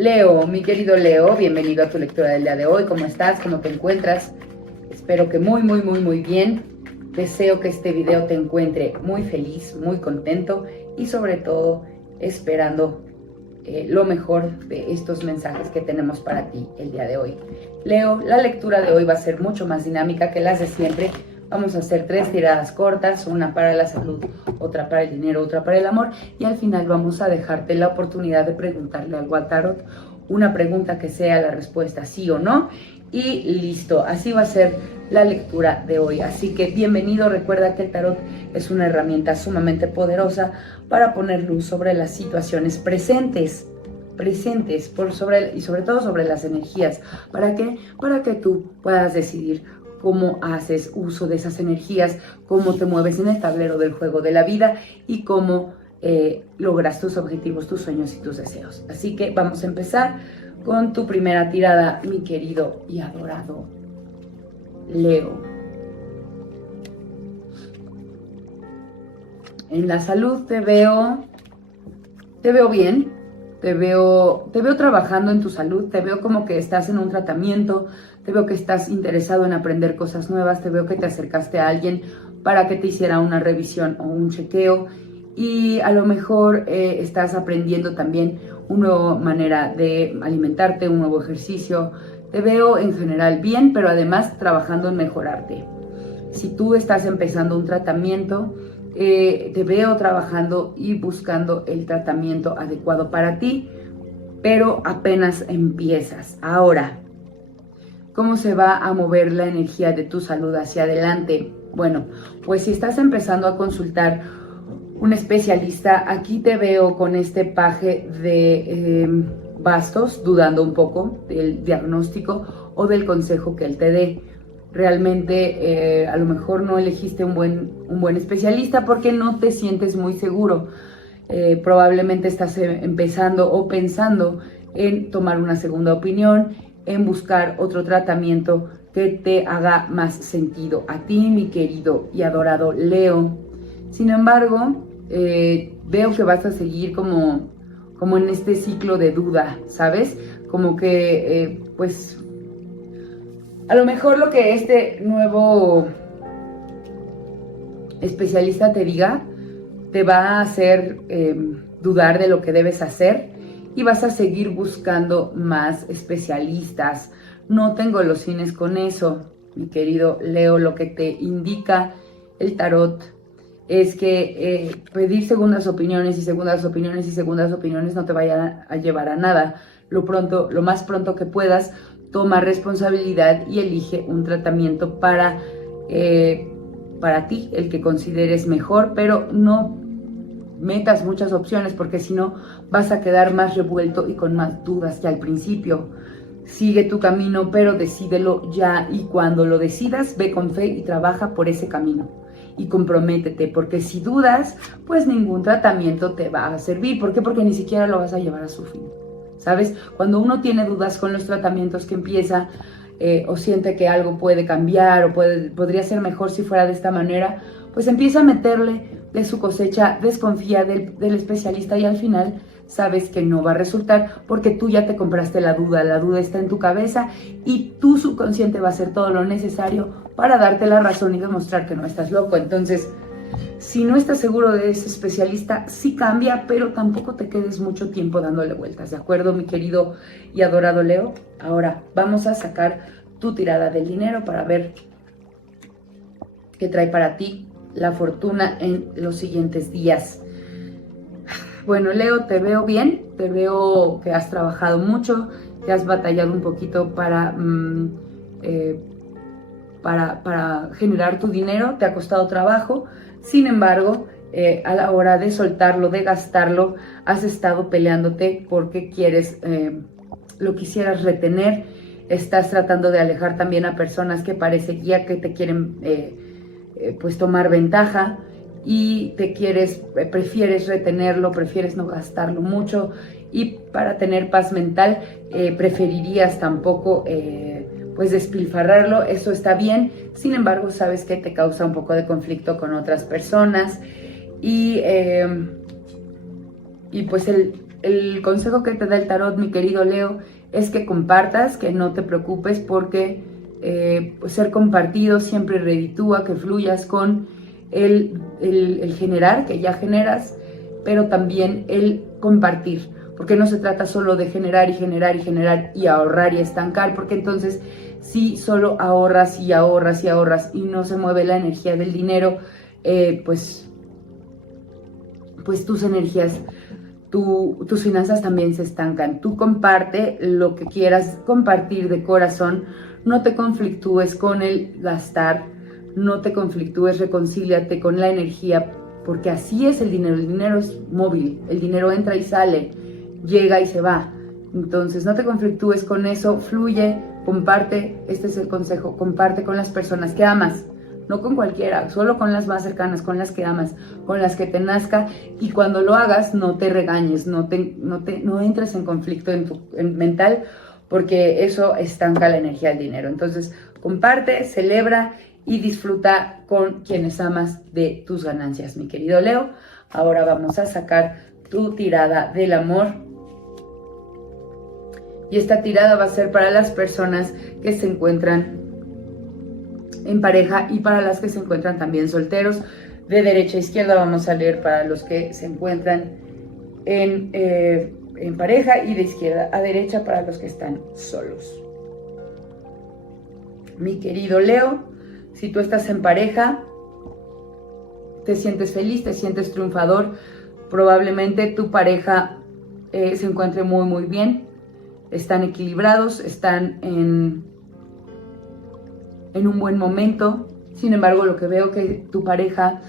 Leo, mi querido Leo, bienvenido a tu lectura del día de hoy. ¿Cómo estás? ¿Cómo te encuentras? Espero que muy bien. Deseo que este video te encuentre muy feliz, muy contento y sobre todo esperando lo mejor de estos mensajes que tenemos para ti el día de hoy. Leo, la lectura de hoy va a ser mucho más dinámica que las de siempre. Vamos a hacer 3 tiradas cortas, una para la salud, otra para el dinero, otra para el amor, y al final vamos a dejarte la oportunidad de preguntarle algo al tarot, una pregunta que sea la respuesta sí o no, y listo, así va a ser la lectura de hoy. Así que bienvenido, recuerda que el tarot es una herramienta sumamente poderosa para poner luz sobre las situaciones presentes y sobre todo sobre las energías. ¿Para qué? Para que tú puedas decidir cómo haces uso de esas energías, cómo te mueves en el tablero del juego de la vida y cómo logras tus objetivos, tus sueños y tus deseos. Así que vamos a empezar con tu primera tirada, mi querido y adorado Leo. En la salud te veo bien, te veo trabajando en tu salud, te veo como que estás en un tratamiento, te veo que estás interesado en aprender cosas nuevas, te veo que te acercaste a alguien para que te hiciera una revisión o un chequeo y a lo mejor estás aprendiendo también una nueva manera de alimentarte, un nuevo ejercicio. Te veo en general bien, pero además trabajando en mejorarte. Si tú estás empezando un tratamiento, te veo trabajando y buscando el tratamiento adecuado para ti, pero apenas empiezas. Ahora, ¿cómo se va a mover la energía de tu salud hacia adelante? Bueno, pues si estás empezando a consultar un especialista, aquí te veo con este paje de bastos, dudando un poco del diagnóstico o del consejo que él te dé. Realmente a lo mejor no elegiste un buen especialista porque no te sientes muy seguro. Probablemente estás empezando o pensando en tomar una segunda opinión, en buscar otro tratamiento que te haga más sentido a ti, mi querido y adorado Leo. Sin embargo, veo que vas a seguir como en este ciclo de duda, ¿sabes? Como que, pues, a lo mejor lo que este nuevo especialista te diga te va a hacer dudar de lo que debes hacer y vas a seguir buscando más especialistas. No te engolosines con eso, mi querido Leo. Lo que te indica el tarot es que pedir segundas opiniones no te vaya a llevar a nada. Lo más pronto que puedas, toma responsabilidad y elige un tratamiento para ti, el que consideres mejor, pero no metas muchas opciones porque si no vas a quedar más revuelto y con más dudas que al principio. Sigue tu camino, pero decídelo ya, y cuando lo decidas, ve con fe y trabaja por ese camino. Y comprométete, porque si dudas, pues ningún tratamiento te va a servir. ¿Por qué? Porque ni siquiera lo vas a llevar a su fin. ¿Sabes? Cuando uno tiene dudas con los tratamientos que empieza o siente que algo puede cambiar o podría ser mejor si fuera de esta manera, pues empieza a meterle de su cosecha, desconfía del especialista y al final sabes que no va a resultar porque tú ya te compraste la duda está en tu cabeza y tu subconsciente va a hacer todo lo necesario para darte la razón y demostrar que no estás loco. Entonces, si no estás seguro de ese especialista, sí cambia, pero tampoco te quedes mucho tiempo dándole vueltas, ¿de acuerdo, mi querido y adorado Leo? Ahora vamos a sacar tu tirada del dinero para ver qué trae para ti la fortuna en los siguientes días. Bueno, Leo, te veo bien, te veo que has trabajado mucho, que has batallado un poquito para generar tu dinero, te ha costado trabajo. Sin embargo, a la hora de soltarlo, de gastarlo, has estado peleándote porque lo quisieras retener. Estás tratando de alejar también a personas que parece ya que te quieren pues tomar ventaja y prefieres retenerlo, prefieres no gastarlo mucho y para tener paz mental preferirías tampoco pues despilfarrarlo. Eso está bien, sin embargo sabes que te causa un poco de conflicto con otras personas y pues el consejo que te da el tarot, mi querido Leo, es que compartas, que no te preocupes porque pues ser compartido siempre reditúa, que fluyas con el generar, que ya generas, pero también el compartir, porque no se trata solo de generar y generar y generar y ahorrar y estancar, porque entonces si solo ahorras y ahorras y ahorras y no se mueve la energía del dinero, pues tus energías, tus finanzas también se estancan. Tú comparte lo que quieras compartir de corazón, no te conflictúes con el gastar, no te conflictúes, reconcíliate con la energía, porque así es el dinero es móvil, el dinero entra y sale, llega y se va. Entonces no te conflictúes con eso, fluye, comparte, este es el consejo, comparte con las personas que amas, no con cualquiera, solo con las más cercanas, con las que amas, con las que te nazca, y cuando lo hagas no te regañes, no entres en conflicto en mental, porque eso estanca la energía del dinero. Entonces comparte, celebra y disfruta con quienes amas de tus ganancias, mi querido Leo. Ahora vamos a sacar tu tirada del amor. Y esta tirada va a ser para las personas que se encuentran en pareja y para las que se encuentran también solteros. De derecha a izquierda vamos a leer para los que se encuentran en pareja y de izquierda a derecha para los que están solos. Mi querido Leo, si tú estás en pareja, te sientes feliz, te sientes triunfador, probablemente tu pareja se encuentre muy muy bien, están equilibrados, están en un buen momento. Sin embargo, lo que veo que tu pareja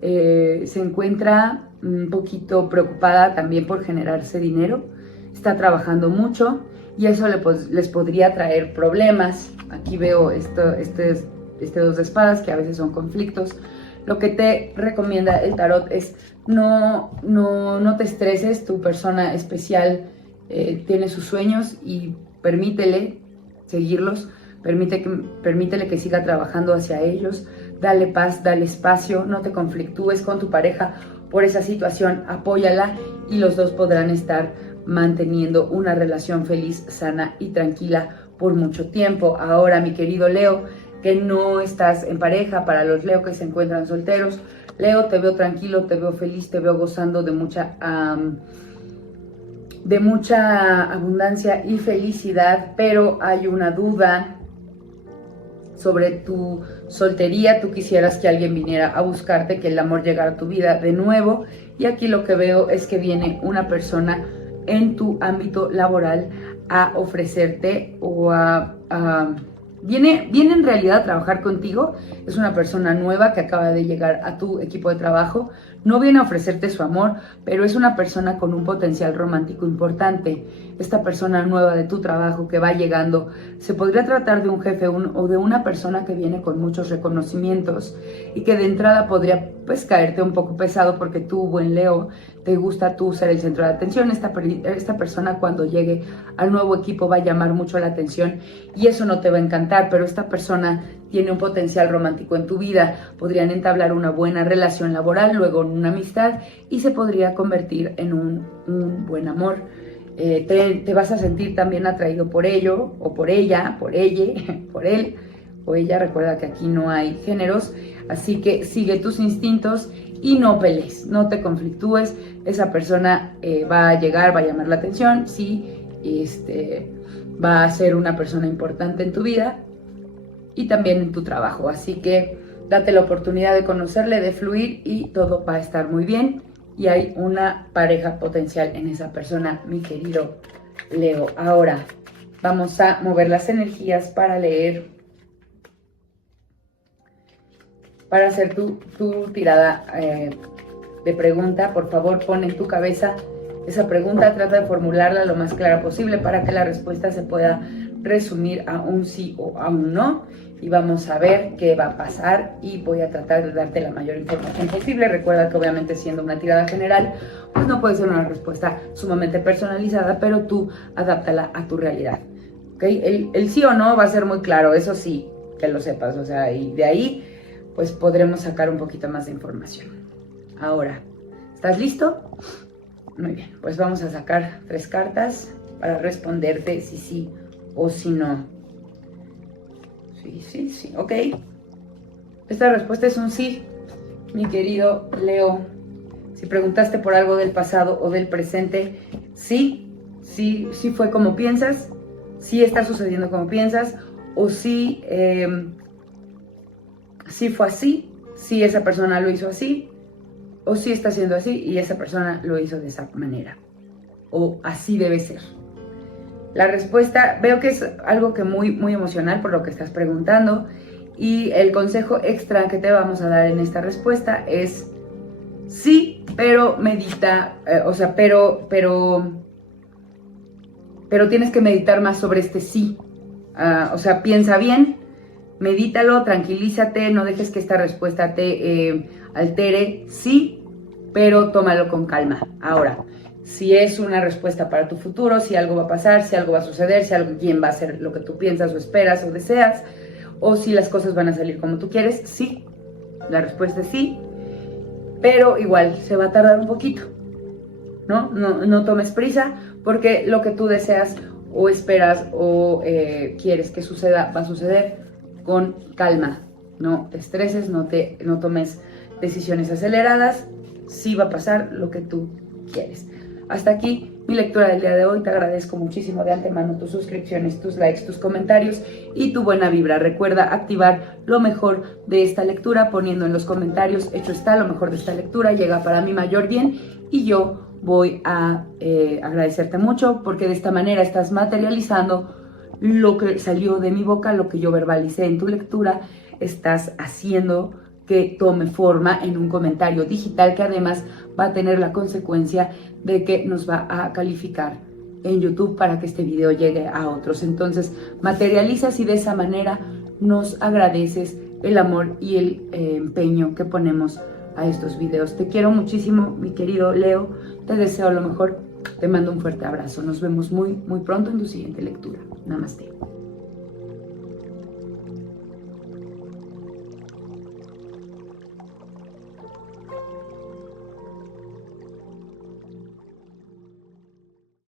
se encuentra un poquito preocupada también por generarse dinero, está trabajando mucho y eso les podría traer problemas. Aquí veo este 2 de espadas, que a veces son conflictos. Lo que te recomienda el tarot es no te estreses, tu persona especial tiene sus sueños y permítele seguirlos, permítele que siga trabajando hacia ellos, dale paz, dale espacio, no te conflictúes con tu pareja por esa situación, apóyala y los dos podrán estar manteniendo una relación feliz, sana y tranquila por mucho tiempo. Ahora, mi querido Leo, que no estás en pareja, para los Leo que se encuentran solteros, Leo, te veo tranquilo, te veo feliz, te veo gozando de mucha abundancia y felicidad, pero hay una duda sobre tu soltería. Tú quisieras que alguien viniera a buscarte, que el amor llegara a tu vida de nuevo, y aquí lo que veo es que viene una persona en tu ámbito laboral a ofrecerte o viene en realidad a trabajar contigo. Es una persona nueva que acaba de llegar a tu equipo de trabajo. No viene a ofrecerte su amor, pero es una persona con un potencial romántico importante. Esta persona nueva de tu trabajo que va llegando, se podría tratar de un jefe o de una persona que viene con muchos reconocimientos y que de entrada podría pues caerte un poco pesado, porque tú, buen Leo, te gusta tú ser el centro de atención. Esta persona cuando llegue al nuevo equipo va a llamar mucho la atención y eso no te va a encantar, pero esta persona tiene un potencial romántico en tu vida. Podrían entablar una buena relación laboral, luego una amistad y se podría convertir en un buen amor. Te vas a sentir también atraído por ello, o por ella, por ella, por él o ella. Recuerda que aquí no hay géneros, así que sigue tus instintos y no pelees, no te conflictúes. Esa persona va a llegar, va a llamar la atención, sí, va a ser una persona importante en tu vida y también en tu trabajo, así que date la oportunidad de conocerle, de fluir y todo va a estar muy bien. Y hay una pareja potencial en esa persona, mi querido Leo. Ahora vamos a mover las energías para leer, para hacer tu tirada de pregunta. Por favor, pon en tu cabeza esa pregunta, trata de formularla lo más clara posible para que la respuesta se pueda resumir a un sí o a un no. Y vamos a ver qué va a pasar y voy a tratar de darte la mayor información posible. Recuerda que obviamente siendo una tirada general, pues no puede ser una respuesta sumamente personalizada, pero tú adáptala a tu realidad, ¿ok? El sí o no va a ser muy claro, eso sí, que lo sepas, o sea, y de ahí pues podremos sacar un poquito más de información. Ahora, ¿estás listo? Muy bien, pues vamos a sacar 3 cartas para responderte si sí o si no. Sí, ok. Esta respuesta es un sí, mi querido Leo. Si preguntaste por algo del pasado o del presente, sí fue como piensas, sí está sucediendo como piensas, o sí fue así, sí esa persona lo hizo así, o sí está siendo así y esa persona lo hizo de esa manera, o así debe ser. La respuesta, veo que es algo que muy emocional por lo que estás preguntando, y el consejo extra que te vamos a dar en esta respuesta es sí, pero medita, pero tienes que meditar más sobre este sí. Piensa bien, medítalo, tranquilízate, no dejes que esta respuesta te altere, sí, pero tómalo con calma. Ahora, si es una respuesta para tu futuro, si algo va a pasar, si algo va a suceder, si alguien va a hacer lo que tú piensas o esperas o deseas, o si las cosas van a salir como tú quieres, sí, la respuesta es sí, pero igual se va a tardar un poquito, ¿no? No tomes prisa, porque lo que tú deseas o esperas o quieres que suceda, va a suceder con calma. No te estreses, no tomes decisiones aceleradas, sí va a pasar lo que tú quieres. Hasta aquí mi lectura del día de hoy. Te agradezco muchísimo de antemano tus suscripciones, tus likes, tus comentarios y tu buena vibra. Recuerda activar lo mejor de esta lectura poniendo en los comentarios: hecho está, lo mejor de esta lectura llega para mi mayor bien, y yo voy a agradecerte mucho, porque de esta manera estás materializando lo que salió de mi boca, lo que yo verbalicé en tu lectura. Estás haciendo que tome forma en un comentario digital que además va a tener la consecuencia de que nos va a calificar en YouTube para que este video llegue a otros. Entonces, materializas y de esa manera nos agradeces el amor y el empeño que ponemos a estos videos. Te quiero muchísimo, mi querido Leo. Te deseo lo mejor. Te mando un fuerte abrazo. Nos vemos muy pronto en tu siguiente lectura. Namaste.